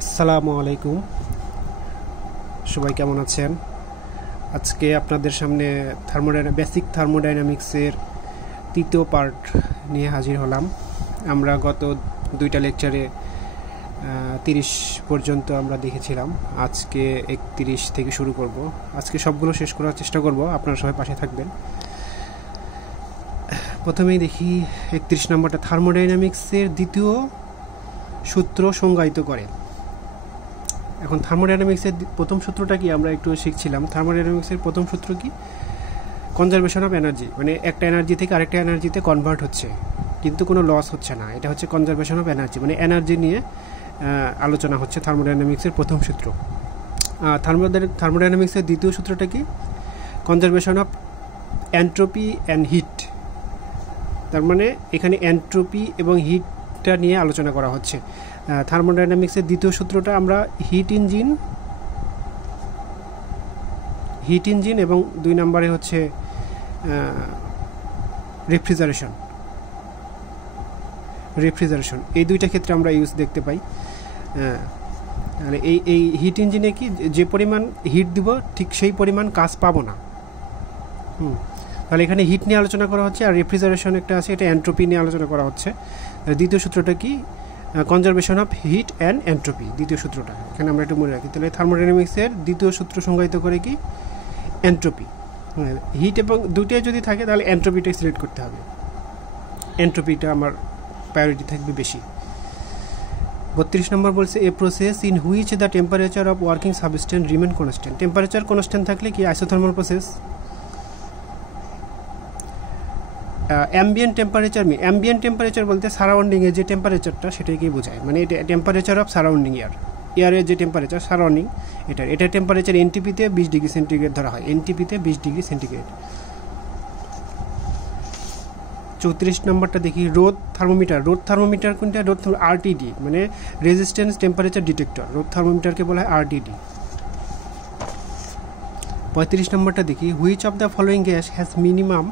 আসসালামু আলাইকুম, সবাই কেমন আছেন? আজকে আপনাদের সামনে বেসিক থার্মোডাইনামিক্সের তৃতীয় পার্ট নিয়ে হাজির হলাম। আমরা গত দুইটা লেকচারে 30 পর্যন্ত আমরা দেখেছিলাম। আজকে 31 থেকে শুরু করব। আজকে সবগুলো শেষ করার চেষ্টা করব, আপনারা সবাই পাশে থাকবেন। প্রথমেই দেখি 31 নম্বরটা, থার্মোডাইনামিক্সের দ্বিতীয় সূত্র সংজ্ঞায়িত করে। এখন থার্মোডাইনামিক্সের প্রথম সূত্রটা কি আমরা একটু শিখছিলাম। থার্মোডাইনামিক্সের প্রথম সূত্র কি? কনজারভেশন অফ এনার্জি, মানে একটা এনার্জি থেকে আরেকটা এনার্জিতে কনভার্ট হচ্ছে কিন্তু কোনো লস হচ্ছে না, এটা হচ্ছে কনজারভেশন অফ এনার্জি, মানে এনার্জি নিয়ে আলোচনা হচ্ছে থার্মোডাইনামিক্সের প্রথম সূত্র। থার্মোডাইনামিক্সের দ্বিতীয় সূত্রটা কি? Conservation of entropy and heat. তার মানে এখানে এন্ট্রপি এবং হিটটা নিয়ে আলোচনা করা হচ্ছে। থার্মোডাইনামিক্সের দ্বিতীয় সূত্রটা আমরা হিট ইঞ্জিন এবং 2 নম্বরে হচ্ছে রেফ্রিজারেশন, এই দুইটা ক্ষেত্রে আমরা ইউজ দেখতে পাই। এই হিট ইঞ্জিনে কি যে পরিমাণ হিট দিব ঠিক সেই পরিমাণ কাজ পাবো না। তাহলে এখানে হিট নিয়ে আলোচনা করা হচ্ছে, আর রেফ্রিজারেশন একটা আছে, এটা এন্ট্রপি নিয়ে আলোচনা করা হচ্ছে। দ্বিতীয় সূত্রটা কি? Conservation of heat and entropy, দ্বিতীয় সূত্রটা এখানে আমরা একটু মনে রাখি। তাহলে থার্মোডাইনামিক্সের দ্বিতীয় সূত্র সংজ্ঞায়িত করে কি? এন্ট্রপি। হিট এবং দুইটাই যদি থাকে তাহলে এন্ট্রপিটা সিলেক্ট করতে হবে, এন্ট্রপিটা আমার প্রায়োরিটি থাকবে বেশি। 32 নম্বর বলছে, a process in which the temperature of working substance remain constant. Temperature constant থাকলে কি আইসোথার্মাল প্রসেস। অ্যাম্বিয়েন্ট টেম্পারেচার বলতে সারাউন্ডিংয়ে যে টেম্পারেচারটা সেটাকেই বোঝায়, মানে এটা টেম্পারেচার অফ সারাউন্ডিং এয়ারের যে টেম্পারেচার সারাউন্ডিং, এটা টেম্পারেচার এনটিপিতে 20 ডিগ্রি সেন্টিগ্রেড ধরা হয়, এনটিপিতে 20 ডিগ্রি সেন্টিগ্রেড। 34 নম্বরটা দেখি, রোদ থার্মোমিটার কোনটা? আরটিডি, মানে রেজিস্ট্যান্স টেম্পারেচার ডিটেক্টর। রোদ থার্মোমিটারকে বলা হয় আরটিডি। 35 নম্বরটা দেখি, which of the following gas has minimum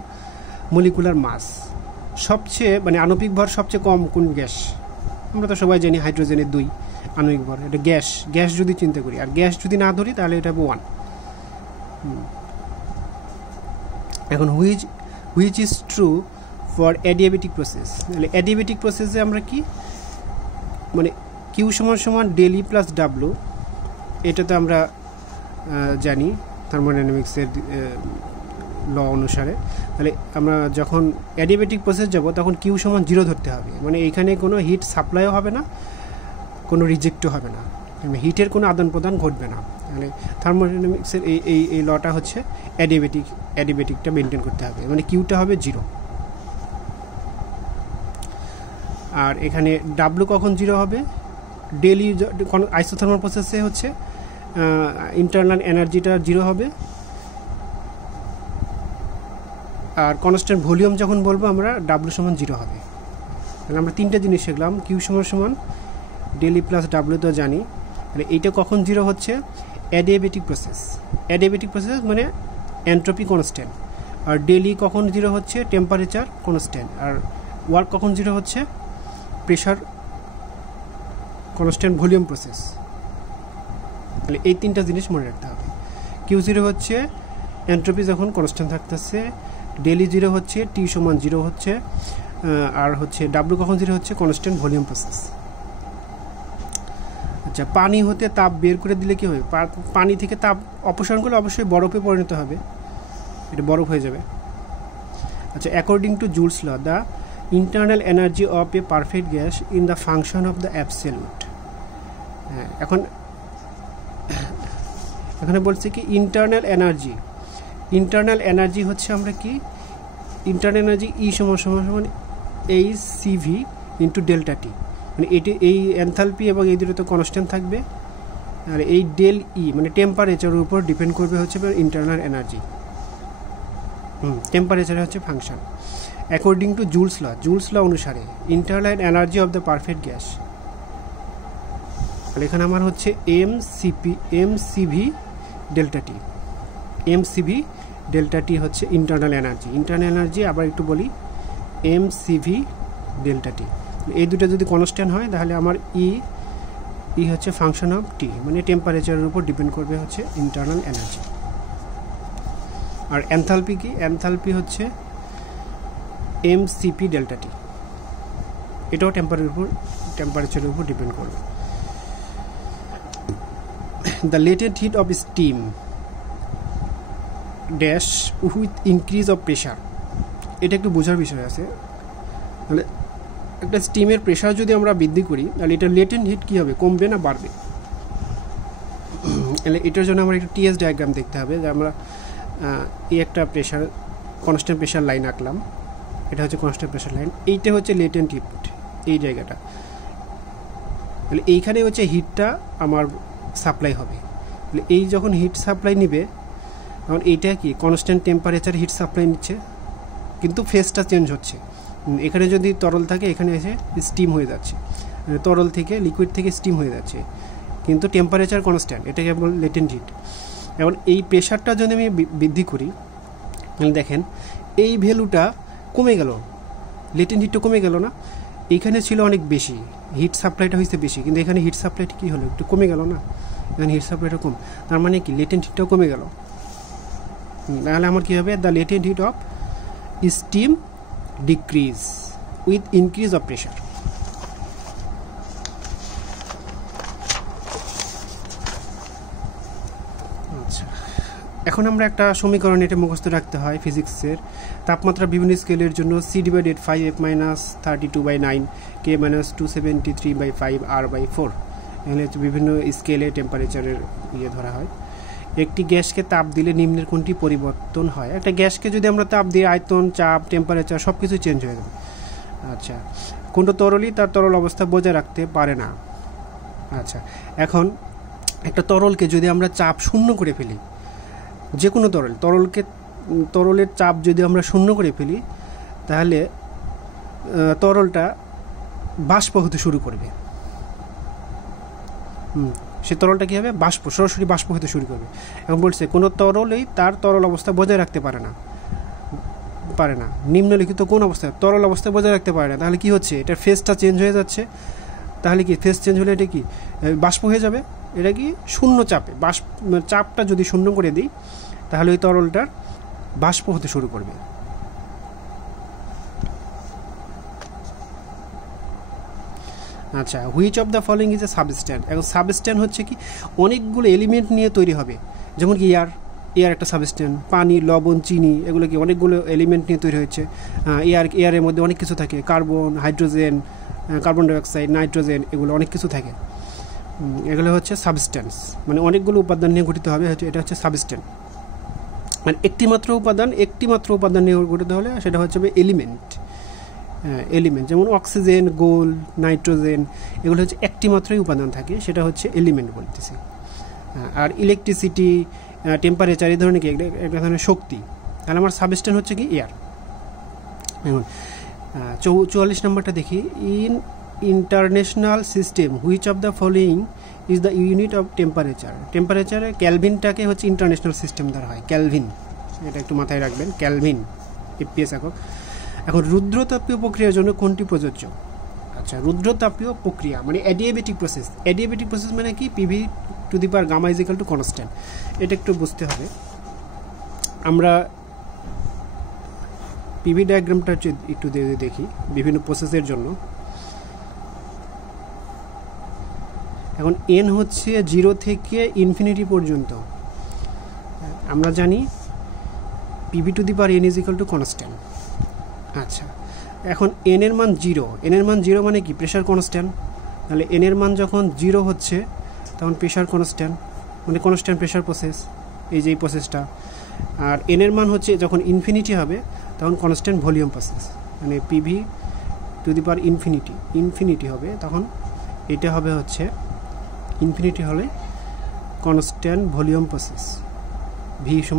molecular mass. সবচেয়ে মানে আণবিক ভর সবচেয়ে কম কোন গ্যাস? আমরা তো সবাই জানি হাইড্রোজেনের 2 আণবিক ভর, এটা গ্যাস যদি চিন্তা করি, আর গ্যাস যদি না ধরি তাহলে এটা 1। এখন which is true for adiabatic process. তাহলে অ্যাডিয়াবেটিক প্রসেসে আমরা কি, মানে কিউ সমান ডেল ই প্লাস ডাব্লু, এটা তো আমরা জানি থার্মোডাইনামিক্সের ল অনুসারে। তাহলে আমরা যখন অ্যাডিয়াবেটিক প্রসেস যাব তখন কিউ সমান 0 ধরতে হবে, মানে এখানে কোনো হিট সাপ্লাইও হবে না, কোনো রিজেক্টও হবে না, হিটের কোনো আদান প্রদান ঘটবে না। মানে থার্মোডাইনামিক্সের এই লটা হচ্ছে অ্যাডিয়াবেটিকটা মেনটেন করতে হবে, মানে কিউটা হবে 0। আর এখানে ডাব্লু কখন 0 হবে? ডেলি আইসোথার্মাল প্রসেসে হচ্ছে ইন্টারনাল এনার্জিটা 0 হবে। আর কনস্ট্যান্ট ভলিউম যখন বলবো আমরা ডাব্লু সমান 0 হবে। তাহলে আমরা 3টে জিনিস শিখলাম, কিউ সমান ডেল ই প্লাস ডাব্লু তো জানি। তাহলে এইটা কখন 0 হচ্ছে? অ্যাডিয়াবেটিক প্রসেস মানে এন্ট্রপি কনস্ট্যান্ট। আর ডেল ই কখন 0 হচ্ছে? Temperature constant. আর ওয়ার্ক কখন 0 হচ্ছে? Pressure constant, volume process. তাহলে এই 3টা জিনিস মনে রাখতে হবে। কিউ 0 হচ্ছে এন্ট্রপি যখন কনস্ট্যান্ট থাকতেছে, ডেলি 0 হচ্ছে, টি সমান 0 হচ্ছে, আর হচ্ছে ডাব্লু কখন 0 হচ্ছে? Constant volume process. আচ্ছা, পানি হতে তাপ বের করে দিলে কি হবে? পানি থেকে তাপ অপসারণ করলে অবশ্যই বরফে পরিণত হবে, এটা বরফ হয়ে যাবে। আচ্ছা, according to Joule's law, the internal energy of a perfect gas in the function of the absolute. এখানে বলছে কি ইন্টারনাল এনার্জি হচ্ছে আমরা কি, ইন্টারনাল এনার্জি ই সমান এইচ সিভি ইন্টু ডেল্টা টি, মানে এই এনথালপি এবং এই দুটো তো কনস্ট্যান্ট থাকবে, আর এই ডেল ই মানে টেম্পারেচারের উপর ডিপেন্ড করবে হচ্ছে ইন্টারনাল এনার্জি। টেম্পারেচার হচ্ছে ফাংশন। অ্যাকর্ডিং টু জুলস ল অনুসারে internal energy of the perfect gas, তাহলে এখানে আমার হচ্ছে এমসিভি ডেল্টা টি হচ্ছে ইন্টারনাল এনার্জি। আবার একটু বলি, এমসিভি ডেল্টা টি, এই দুটো যদি কনস্ট্যান্ট হয় তাহলে আমার ই ই হচ্ছে ফাংশন অফ টি, মানে টেম্পারেচারের উপর ডিপেন্ড করবে হচ্ছে ইন্টারনাল এনার্জি। আর এনথালপি কি? এনথালপি হচ্ছে mcp ডেল্টা টি, এটাও টেম্পারেচারের উপর ডিপেন্ড করবে। The latent heat of steam dash with increase of pressure, এটা একটু বোঝার বিষয় আছে। তাহলে একটা স্টিমের প্রেশার যদি আমরা বৃদ্ধি করি তাহলে এটা লেটেন্ট হিট কী হবে, কমবে না বাড়বে? তাহলে এটার জন্য আমরা একটু টিএস ডায়াগ্রাম দেখতে হবে, যে আমরা এই একটা প্রেশার কনস্ট্যান্ট প্রেশার লাইন আঁকলাম, এটা হচ্ছে কনস্ট্যান্ট প্রেশার লাইন, এইটা হচ্ছে লেটেন্ট হিট, এই জায়গাটা। তাহলে এইখানে হচ্ছে হিটটা আমার সাপ্লাই হবে। তাহলে এই যখন হিট সাপ্লাই নিবে তখন এইটা কি কনস্ট্যান্ট টেম্পারেচার হিট সাপ্লাই নিচ্ছে, কিন্তু ফেজটা চেঞ্জ হচ্ছে। এখানে যদি তরল থাকে এখানে এসে স্টিম হয়ে যাচ্ছে, তরল থেকে লিকুইড থেকে স্টিম হয়ে যাচ্ছে, কিন্তু টেম্পারেচার কনস্ট্যান্ট, এটা কেবল লেটেন্ট হিট। এখন এই প্রেশারটা যদি আমি বৃদ্ধি করি তাহলে দেখেন এই ভ্যালুটা কমে গেল, লেটেন্ট হিটটা কমে গেল না? এইখানে ছিল অনেক বেশি, হিট সাপ্লাইটা হয়েছে বেশি, কিন্তু এখানে হিট সাপ্লাইটা কী হলো, একটু কমে গেল না? এখানে হিট সাপ্লাইটা কম, তার মানে কি লেটেন্ট হিটটাও কমে গেল। তাহলে আমার কী হবে, the latent heat of steam decrease with increase of pressure. আচ্ছা, এখন আমরা একটা সমীকরণ এটা মুখস্থ রাখতে হয় ফিজিক্সের। তাপমাত্রা বিভিন্ন স্কেলের জন্য C/5F-32/9 K-273/5 R/4, এখানে হচ্ছে বিভিন্ন স্কেলে টেম্পারেচারের ধরা হয়। একটি গ্যাসকে তাপ দিলে নিম্নের কোনটি পরিবর্তন হয়? একটা গ্যাসকে যদি আমরা তাপ দিই আয়তন, চাপ, টেম্পারেচার সব কিছু চেঞ্জ হয়ে যাবে। আচ্ছা, কোনটা তরলই তার তরল অবস্থা বজায় রাখতে পারে না? আচ্ছা, এখন একটা তরলকে যদি আমরা চাপ শূন্য করে ফেলি, যে কোনো তরলের চাপ যদি আমরা শূন্য করে ফেলি তাহলে তরলটা বাষ্প হতে শুরু করবে। সে তরলটা কী হবে, সরাসরি বাষ্প হতে শুরু করবে। এখন বলছে কোনো তরলই তার তরল অবস্থা বজায় রাখতে পারে না। নিম্নলিখিত কোন অবস্থায় তরল অবস্থা বজায় রাখতে পারে না? তাহলে কি হচ্ছে, এটার ফেজটা চেঞ্জ হয়ে যাচ্ছে। তাহলে কি ফেজ চেঞ্জ হলে এটা কি বাষ্প হয়ে যাবে? এটা কি শূন্য চাপে, চাপটা যদি শূন্য করে দিই তাহলে ওই তরলটার বাষ্প হতে শুরু করবে। আচ্ছা, which of the following is a substance? এখন সাবস্ট্যান্স হচ্ছে কি অনেকগুলো এলিমেন্ট নিয়ে তৈরি হবে, যেমন কি এয়ার একটা সাবস্ট্যান্স, পানি, লবণ, চিনি, এগুলো কি অনেকগুলো এলিমেন্ট নিয়ে তৈরি হয়েছে। এয়ারের মধ্যে অনেক কিছু থাকে, carbon, hydrogen, carbon dioxide, nitrogen, এগুলো অনেক কিছু থাকে। এগুলো হচ্ছে সাবস্ট্যান্স, মানে অনেকগুলো উপাদান নিয়ে গঠিত হবে, এটা হচ্ছে সাবস্ট্যান্স। মানে একটি মাত্র উপাদান নিয়ে গঠিত হলে সেটা হচ্ছে এলিমেন্ট। যেমন অক্সিজেন, গোল্ড, নাইট্রোজেন, এগুলো হচ্ছে একটি মাত্রই উপাদান থাকে, সেটা হচ্ছে এলিমেন্ট বলতেছি। আর ইলেকট্রিসিটি, টেম্পারেচার, এই ধরনের কি একটা ধরনের শক্তি। তাহলে আমার সাবস্ট্যান্স হচ্ছে কি এয়ার। এখন 44 নম্বরটা দেখি, in international system which of the following is the unit of temperature? টেম্পারেচারে ক্যালভিনটাকে হচ্ছে ইন্টারন্যাশনাল সিস্টেম ধরা হয়, ক্যালভিন, এটা একটু মাথায় রাখবেন, ক্যালভিন FPS একক। এখন রুদ্রতাপীয় প্রক্রিয়ার জন্য কোনটি প্রযোজ্য? আচ্ছা, রুদ্রতাপীয় প্রক্রিয়া মানে অ্যাডিয়াবেটিক প্রসেস। অ্যাডিয়াবেটিক প্রসেস মানে কি, P/Γ = কনস্ট্যান্ট। এটা একটু বুঝতে হবে। আমরা PV ডায়াগ্রামটা একটু দেখি বিভিন্ন প্রসেসের জন্য। এখন n হচ্ছে 0 থেকে ইনফিনিটি পর্যন্ত। আমরা জানি P/n = কনস্ট্যান্ট। আচ্ছা, এখন n এর মান 0, মানে কি প্রেশার কনস্ট্যান্ট। তাহলে n এর মান যখন 0 হচ্ছে তখন প্রেশার কনস্ট্যান্ট, মানে কনস্ট্যান্ট প্রেশার প্রসেস, এই যে এই প্রসেসটা। আর n এর মান হচ্ছে যখন ইনফিনিটি হবে তখন কনস্ট্যান্ট ভলিউম প্রসেস, মানে P/∞ ইনফিনিটি হবে তখন এটা হবে হচ্ছে ইনফিনিটি হলে constant volume process, V =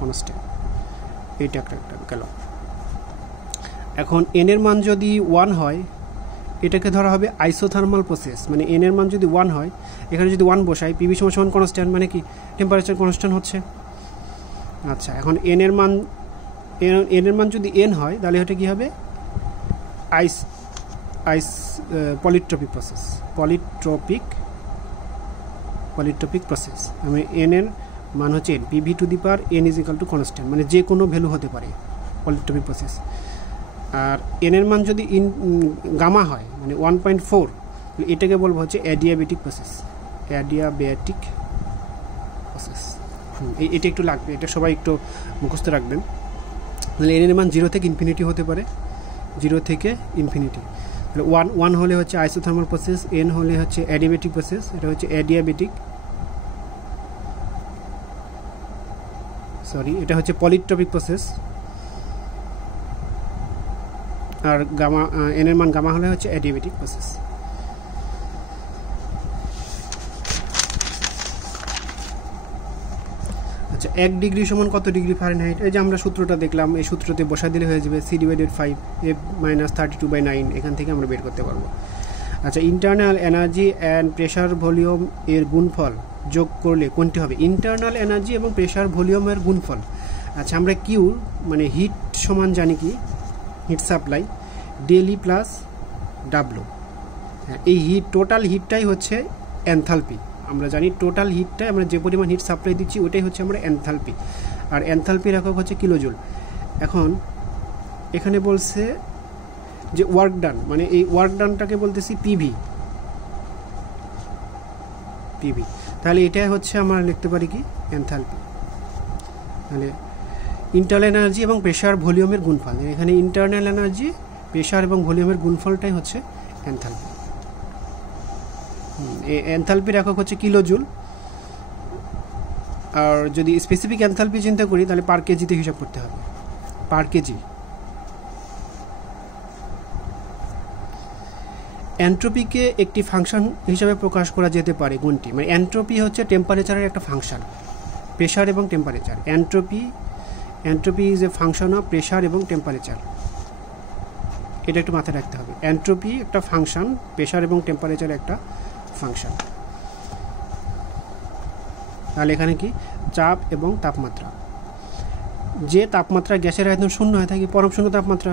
constant. এইটা একটা গেল। এখন n এর মান যদি 1 হয় এটাকে ধরা হবে আইসোথার্মাল প্রসেস, মানে n এর মান যদি 1 হয়, এখানে যদি 1 বসাই, PV = কনস্ট্যান্ট, মানে কি টেম্পারেচার কনস্ট্যান্ট হচ্ছে। আচ্ছা, এখন n এর মান যদি n হয় তাহলে এটা কি হবে, পলিট্রপিক পলিট্রপিক প্রসেস। আমি এন এর মান হচ্ছে N, PV to the power N is equal to constant, মানে যে কোনো ভ্যালু হতে পারে পলিট্রপিক প্রসেস। আর এন এর মান যদি গামা হয় মানে 1.4, এটাকে বলবো হচ্ছে অ্যাডিয়াবেটিক প্রসেস, অ্যাডিয়াবেটিক প্রসেস। এটা একটু লাগবে, এটা সবাই একটু মুখস্থ রাখবেন। তাহলে এন এর মান 0 থেকে ইনফিনিটি হতে পারে, 0 থেকে ইনফিনিটি। তাহলে 1 হলে হচ্ছে আইসোথার্মাল প্রসেস, এন হলে হচ্ছে অ্যাডিয়াবেটিক প্রসেস, এটা হচ্ছে অ্যাডিয়াবেটিক, এটা হচ্ছে পলিট্রপিক প্রসেস। আর গামা, এন এর মান গামা হলে হচ্ছে অ্যাডিয়াবেটিক প্রসেস। আচ্ছা, 1 ডিগ্রি সমান কত ডিগ্রি ফারেনহাইট? এই যে আমরা সূত্রটা দেখলাম, এই সূত্রতে বসা দিলে হয়ে যাবে C/5 F - 32/9, এখান থেকে আমরা বের করতে পারবো। আচ্ছা, internal energy and pressure volume এর গুণফল যোগ করলে কোনটি হবে? ইন্টারনাল এনার্জি এবং প্রেশার ভলিউমের গুণফল। আচ্ছা, আমরা কিউ মানে হিট সমান জানি কি, হিট সাপ্লাই ডেলি প্লাস ডাব্লু। হ্যাঁ, এই হিট, টোটাল হিটটাই হচ্ছে এনথালপি। আমরা জানি টোটাল হিটটাই, আমরা যে পরিমাণ হিট সাপ্লাই দিচ্ছি ওটাই হচ্ছে আমরা এনথালপি, আর এনথালপির একক হচ্ছে কিলোজুল। এখন এখানে বলছে যে ওয়ার্ক ডান, মানে এই ওয়ার্ক ডানটাকে বলতেছি পিভি। তাহলে এটাই হচ্ছে আমরা লিখতে পারি কি এনথালপি। তাহলে ইন্টারনাল এনার্জি এবং প্রেশার ভলিউমের গুণফল, এখানে ইন্টারনাল এনার্জি, প্রেশার এবং ভলিউমের গুণফলটাই হচ্ছে এনথালপি। এনথালপির একক হচ্ছে কিলোজুল। আর যদি স্পেসিফিক এনথালপি চিন্তা করি তাহলে পার কেজিতে হিসাব করতে হবে, পার কেজি। এন্ট্রপিকে একটি ফাংশন হিসাবে প্রকাশ করা যেতে পারে কোনটি? মানে এন্ট্রপি হচ্ছে টেম্পারেচারের একটা ফাংশন, প্রেশার এবং temperature. Entropy is a function of pressure এবং টেম্পারেচার, এটা একটু মাথায় রাখতে হবে। এন্ট্রপি একটা ফাংশন, প্রেশার এবং টেম্পারেচার একটা ফাংশন। তাহলে এখানে কি চাপ এবং তাপমাত্রা, যে তাপমাত্রা গ্যাসের আয়তন শূন্য হয়ে থাকে, পরম শূন্য তাপমাত্রা,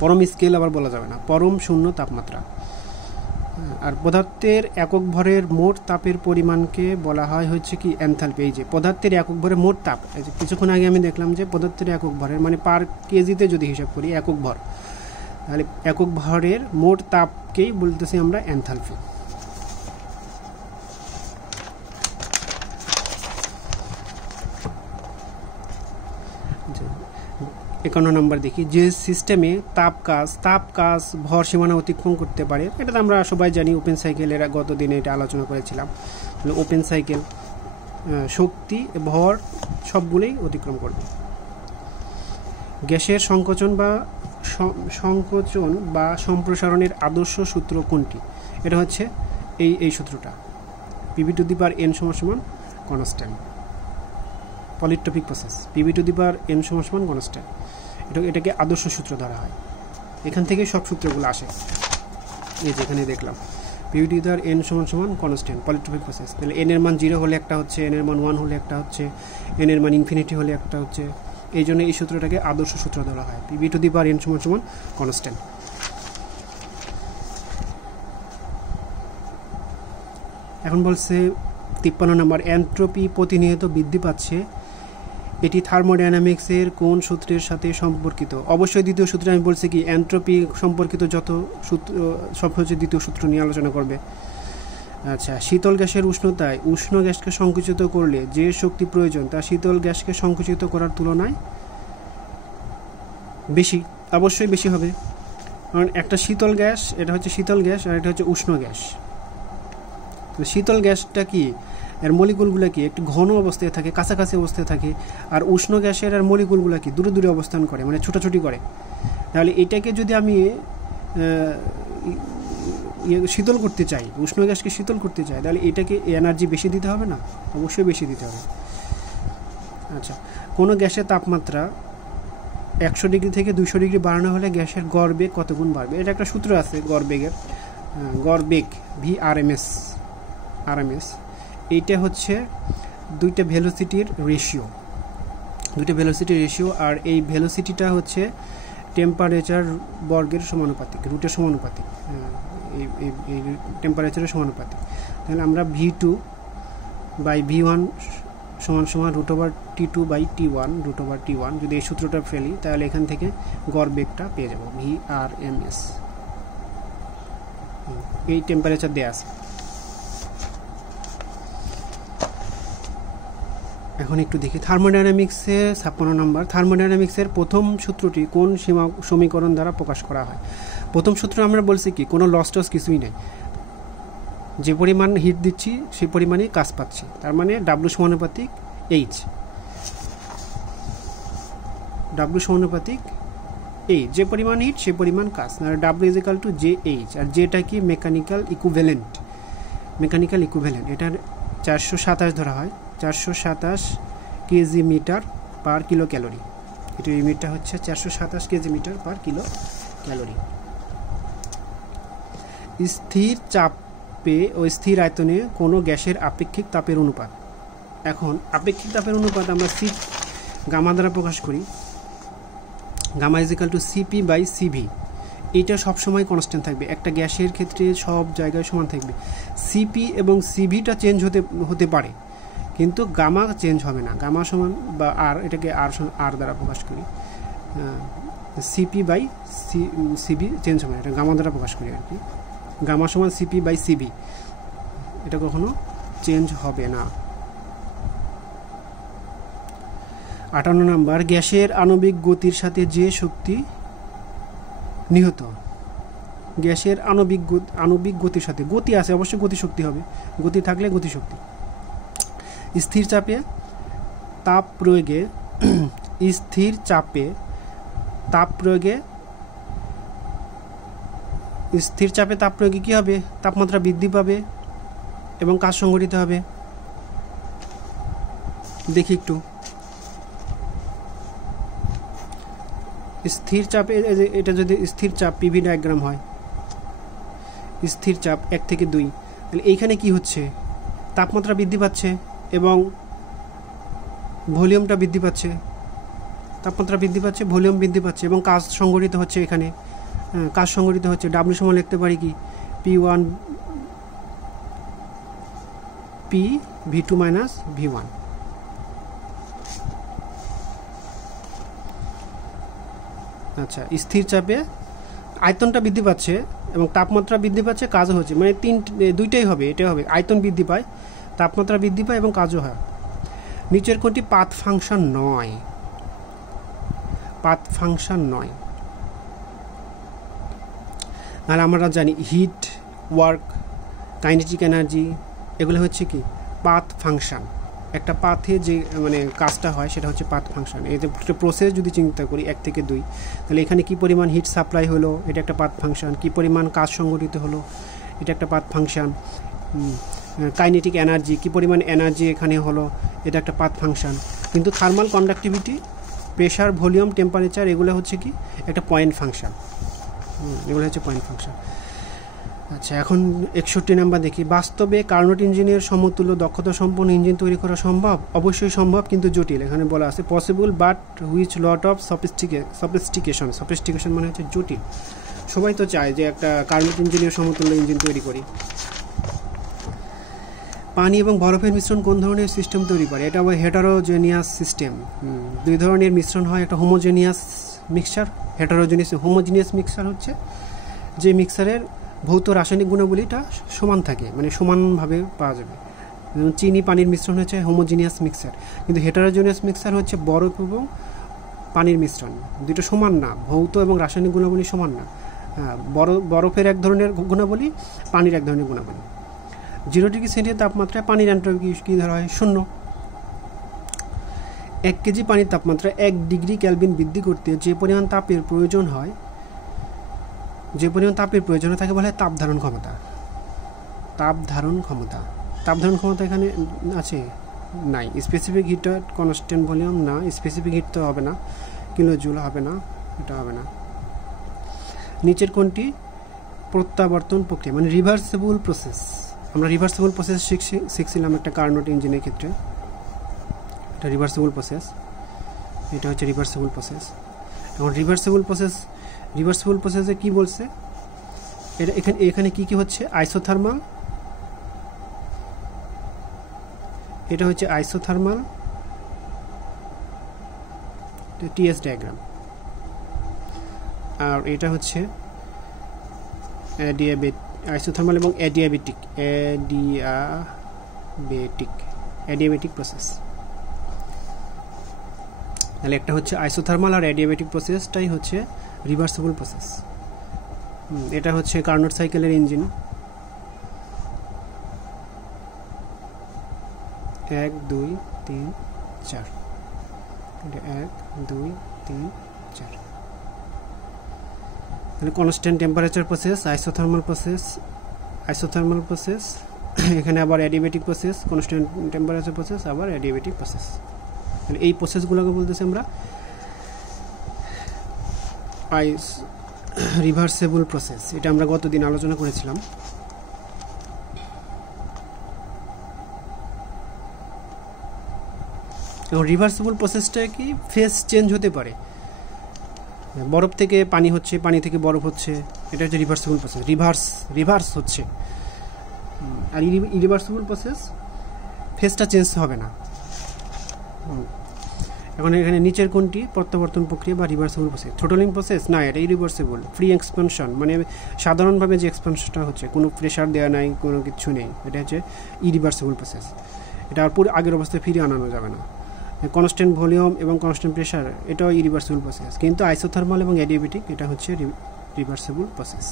পরম স্কেল আবার বলা যাবে না, পরম শূন্য তাপমাত্রা। আর পদার্থের একক ভরের মোট তাপের পরিমাণকে বলা হয় হচ্ছে কি এনথালপি। এই যে পদার্থের একক ভরের মোট তাপ, কিছুক্ষণ আগে আমি দেখলাম যে পদার্থের একক ভরের মানে পার কেজিতে যদি হিসাব করি একক ভর, তাহলে একক ভরের মোট তাপকেই বলতেছি আমরা এনথালপি। একান্ন নম্বর দেখি, যে সিস্টেমে তাপ কাজ ভর সীমানা অতিক্রম করতে পারে, এটা তো আমরা সবাই জানি। ওপেন সাইকেল, এরা গত দিনে এটা আলোচনা করেছিলাম। ওপেন সাইকেল শক্তি ভর সবগুলোই অতিক্রম করবে। গ্যাসের সংকোচন বা সম্প্রসারণের আদর্শ সূত্র কোনটি? এটা হচ্ছে এই সূত্রটা, PV to the power n সমান constant. Polytropic process, PV to the power n সমান কনস্ট্যান্ট, এটাকে আদর্শ সূত্র ধরা হয়। এখান থেকে সব সূত্রগুলো আসে। এই যে এখানে দেখলাম PV to the power n সমান কনস্ট্যান্ট, পলিট্রপিক প্রসেস। তাহলে এন এর মান 0 হলে একটা হচ্ছে, এন এর মান 1 হলে একটা হচ্ছে, এন এর মান ইনফিনিটি হলে একটা হচ্ছে। এই জন্য এই সূত্রটাকে আদর্শ সূত্র ধরা হয়, PV to the power n সমান কনস্ট্যান্ট। এখন বলছে 53 নম্বর, এন্ট্রপি প্রতিনিয়ত বৃদ্ধি পাচ্ছে, এটি থার্মোডাইনামিক্সের কোন সূত্রের সাথে সম্পর্কিত? অবশ্যই দ্বিতীয় সূত্রে। আমি বলছি কি এন্ট্রপি সম্পর্কিত যত সূত্র সব হচ্ছে দ্বিতীয় সূত্র নিয়ে আলোচনা করবে। আচ্ছা, শীতল গ্যাসের উষ্ণতায় উষ্ণ গ্যাসকে সংকুচিত করলে যে শক্তি প্রয়োজন তা শীতল গ্যাসকে সংকুচিত করার তুলনায় বেশি, অবশ্যই বেশি হবে। কারণ একটা শীতল গ্যাস, এটা হচ্ছে শীতল গ্যাস, আর এটা হচ্ছে উষ্ণ গ্যাস। তো শীতল গ্যাসটা কি, এর মলিকুলগুলো কি একটু ঘন অবস্থায় থাকে, কাছাকাছি অবস্থায় থাকে, আর উষ্ণ গ্যাসের আর মলিকুলগুলো কি দূরে দূরে অবস্থান করে, মানে ছোটাছুটি করে। তাহলে এটাকে যদি আমি শীতল করতে চাই, উষ্ণ গ্যাসকে শীতল করতে চাই, তাহলে এটাকে এনার্জি বেশি দিতে হবে না? অবশ্যই বেশি দিতে হবে। আচ্ছা, কোনো গ্যাসের তাপমাত্রা 100 ডিগ্রি থেকে 200 ডিগ্রি বাড়ানো হলে গ্যাসের গড় বেগ কত গুণ বাড়বে? এটা একটা সূত্র আছে গড় বেগের, গড় বেগ VRMS। এইটা হচ্ছে দুইটা ভেলোসিটির রেশিও, আর এই ভেলোসিটিটা হচ্ছে টেম্পারেচার বর্গের সমানুপাতিক, রুটের সমানুপাতিক। এই টেম্পারেচারের সমানুপাতিক। তাহলে আমরা V2/V1 সমান √T2/T1 √T1 যদি এই সূত্রটা ফেলি তাহলে এখান থেকে গড় বেগটা পেয়ে যাব VRMS। এই টেম্পারেচার দেয়া আছে। এখন একটু দেখি থার্মোডাইনামিক্সে 56 নম্বর। থার্মোডাইনামিক্সের প্রথম সূত্রটি কোন সমীকরণ দ্বারা প্রকাশ করা হয়? প্রথম সূত্র আমরা বলছি কি, কোনো লস টস কিছুই নেই, যে পরিমাণ হিট দিচ্ছি সেই পরিমাণে কাজ পাচ্ছি, তার মানে W সমানুপাতিক H, W সমানুপাতিক H, যে পরিমাণ হিট সে পরিমাণ কাজ, W = JH। আর যেটা কি মেকানিক্যাল ইকুইভ্যালেন্ট, এটার 427 ধরা হয়, 427 KG metre per kilo calorie. এটার ইউনিটটা হচ্ছে 427 KG metre per kilo calorie. স্থির চাপে ও স্থির আয়তনে কোনো গ্যাসের আপেক্ষিক তাপের অনুপাত। এখন আপেক্ষিক তাপের অনুপাত আমরা গামা দ্বারা প্রকাশ করি। Gamma = CP/CV। এটা সবসময় কনস্ট্যান্ট থাকবে, একটা গ্যাসের ক্ষেত্রে সব জায়গায় সমান থাকবে। সিপি এবং সিভিটা চেঞ্জ হতে পারে, কিন্তু গামা চেঞ্জ হবে না। গামা সমান বা আর, এটাকে আর দ্বারা প্রকাশ করি। CP/CV চেঞ্জ হবে না, এটা গামা দ্বারা প্রকাশ করি আর কি। গামা সমান CP/CV, এটা কখনো চেঞ্জ হবে না। 58 নম্বর। গ্যাসের আণবিক গতির সাথে যে শক্তি নিহত, গ্যাসের আণবিক গতির সাথে গতি আছে, অবশ্যই গতিশক্তি হবে, গতি থাকলে গতিশক্তি। স্থির চাপে তাপ প্রয়োগে কি হবে? তাপমাত্রা বৃদ্ধি পাবে এবং কাজ সংঘটিত হবে। দেখি একটু, স্থির চাপে, এটা যদি স্থির চাপ PV ডায়াগ্রাম হয়, স্থির চাপ 1 থেকে 2, তাহলে এইখানে কি হচ্ছে? তাপমাত্রা বৃদ্ধি পাচ্ছে এবং ভলিউমটা বৃদ্ধি পাচ্ছে, তাপমাত্রা বৃদ্ধি পাচ্ছে, ভলিউম বৃদ্ধি পাচ্ছে এবং কাজ সংঘটিত হচ্ছে। এখানে কাজ সংঘটিত হচ্ছে। W সমান লিখতে পারি কি, P1 V2 - V1। আচ্ছা, স্থির চাপে আয়তনটা বৃদ্ধি পাচ্ছে এবং তাপমাত্রা বৃদ্ধি পাচ্ছে, কাজও হচ্ছে, মানে দুইটাই হবে, এটাই হবে। আয়তন বৃদ্ধি পায়, তাপমাত্রা বৃদ্ধি পায় এবং কাজও হয়। নিচের কোনটি পাথ ফাংশন নয়? আর আমরা জানি হিট, ওয়ার্ক, কাইনেটিক এনার্জি, এগুলো হচ্ছে কি পাথ ফাংশন। একটা পাথে যে মানে কাজটা হয় সেটা হচ্ছে পাথ ফাংশন। এই যে প্রসেস যদি চিন্তা করি 1 থেকে 2, তাহলে এখানে কি পরিমাণ হিট সাপ্লাই হলো, এটা একটা পাথ ফাংশন। কি পরিমাণ কাজ সংঘটিত হলো, এটা একটা পাথ ফাংশন। কাইনেটিক এনার্জি, কি পরিমাণ এনার্জি এখানে হলো, এটা একটা পাথ ফাংশন। কিন্তু thermal conductivity, pressure, volume, temperature, এগুলো হচ্ছে কি একটা পয়েন্ট ফাংশন। এগুলো হচ্ছে পয়েন্ট ফাংশন। আচ্ছা, এখন 61 নাম্বার দেখি। বাস্তবে কার্নোট ইঞ্জিনের সমতুল্য দক্ষতা সম্পন্ন ইঞ্জিন তৈরি করা সম্ভব? অবশ্যই সম্ভব, কিন্তু জটিল। এখানে বলা আছে possible but which lot of sophistication মানে হচ্ছে জটিল। সবাই তো চায় যে একটা কার্নোট ইঞ্জিনের সমতুল্য ইঞ্জিন তৈরি করি। পানি এবং বরফের মিশ্রণ কোন ধরনের সিস্টেম তৈরি করে? এটা আবার হেটারোজেনিয়াস সিস্টেম। 2 ধরনের মিশ্রণ হয়, একটা হোমোজেনিয়াস মিক্সচার, হোমোজেনিয়াস মিক্সচার হচ্ছে যে মিক্সারের ভৌত রাসায়নিক গুণাবলীটা সমান থাকে, মানে সমানভাবে পাওয়া যাবে। চিনি পানির মিশ্রণ হচ্ছে হোমোজেনিয়াস মিক্সচার। কিন্তু হেটারোজেনিয়াস মিক্সচার হচ্ছে বরফ এবং পানির মিশ্রণ, দুটো সমান না, ভৌত এবং রাসায়নিক গুণাবলী সমান না। বরফের এক ধরনের গুণাবলী, পানির এক ধরনের গুণাবলী। 0 ডিগ্রি সেন্টিগ্রেড তাপমাত্রায় পানির এন্ট্রপি কি ধরা হয়? 0। 1 কেজি পানির তাপমাত্রা 1 ডিগ্রি কেলভিন বৃদ্ধি করতে যে পরিমাণ তাপের প্রয়োজন হয় তাকে বলা হয় তাপ ধারণ ক্ষমতা। এখানে আছে? নাই। স্পেসিফিক হিট কনস্ট্যান্ট ভলিউম না, স্পেসিফিক হিট তো হবে না, কিলো জুল হবে না, এটা হবে না। নিচের কোনটি প্রত্যাবর্তন প্রক্রিয়া, মানে রিভার্সেবল প্রসেস? আমরা রিভার্সেবল প্রসেস শিখছিলাম একটা কার্নোট ইঞ্জিনের ক্ষেত্রে। এটা রিভার্সেবল প্রসেস, এটা হচ্ছে রিভার্সেবল প্রসেস। এখন রিভার্সেবল প্রসেসে কি বলছে? এটা এখানে কি হচ্ছে আইসোথার্মাল, এটা হচ্ছে আইসোথার্মাল টিএস ডায়াগ্রাম, আর এটা হচ্ছে আইসোথার্মাল এবং অ্যাডিয়াবেটিক প্রসেস। তাহলে একটা হচ্ছে আইসোথার্মাল আর অ্যাডিয়াবেটিক প্রসেসটাই হচ্ছে রিভার্সিবল প্রসেস। এটা হচ্ছে কার্নোট সাইকেলের ইঞ্জিন, 1 2 3 4, এটা 1 2 3 4। তাহলে constant temperature process, isothermal process, এখানে আবার adiabatic process, constant temperature process, আবার অ্যাডিয়াবেটিক প্রসেস। তাহলে এই প্রসেসগুলোকে বলতেছি আমরা রিভার্সেবল প্রসেস। এটা আমরা গতদিন আলোচনা করেছিলাম। এবং রিভার্সেবল প্রসেসটা কি, ফেজ চেঞ্জ হতে পারে, বরফ থেকে পানি হচ্ছে, পানি থেকে বরফ হচ্ছে, এটা হচ্ছে রিভার্সেবল প্রসেস, রিভার্স হচ্ছে। আর ইরিভার্সেবল প্রসেস ফেজটা চেঞ্জ হবে না। এখন এখানে নিচের কোনটি প্রত্যাবর্তন প্রক্রিয়া বা রিভার্সেবল প্রসেস? থ্রোটলিং প্রসেস না, এটা ইরিভার্সেবল। ফ্রি এক্সপানশন মানে সাধারণভাবে যে এক্সপানশনটা হচ্ছে, কোনো প্রেশার দেওয়া নাই, কোনো কিছু নেই, এটা হচ্ছে ইরিভার্সেবল প্রসেস। এটা আর পুরো আগের অবস্থায় ফিরিয়ে আনানো যাবে না। কনস্ট্যান্ট ভলিউম এবং কনস্ট্যান্ট প্রেশার, এটাও ইরিভার্সেবল প্রসেস। কিন্তু আইসোথার্মাল এবং অ্যাডিয়াবেটিক এটা হচ্ছে reversible process.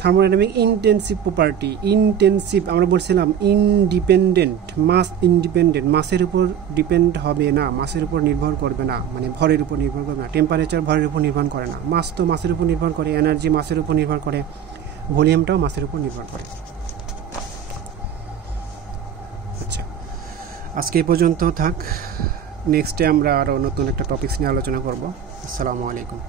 Thermodynamic intensive property, intensive আমরা বলছিলাম ইনডিপেন্ডেন্ট, মাস ইন্ডিপেন্ডেন্ট, মাসের উপর ডিপেন্ড হবে না, মাসের উপর নির্ভর করবে না, মানে ভরের উপর নির্ভর করবে না। টেম্পারেচার ভরের উপর নির্ভর করে না, মাস তো মাসের উপর নির্ভর করে, এনার্জি মাসের উপর নির্ভর করে, ভলিউমটাও মাসের উপর নির্ভর করে। আচ্ছা, আজকে এই পর্যন্ত থাক, নেক্সটে আমরা আরও নতুন একটা টপিকস নিয়ে আলোচনা করব। আসসালামু আলাইকুম।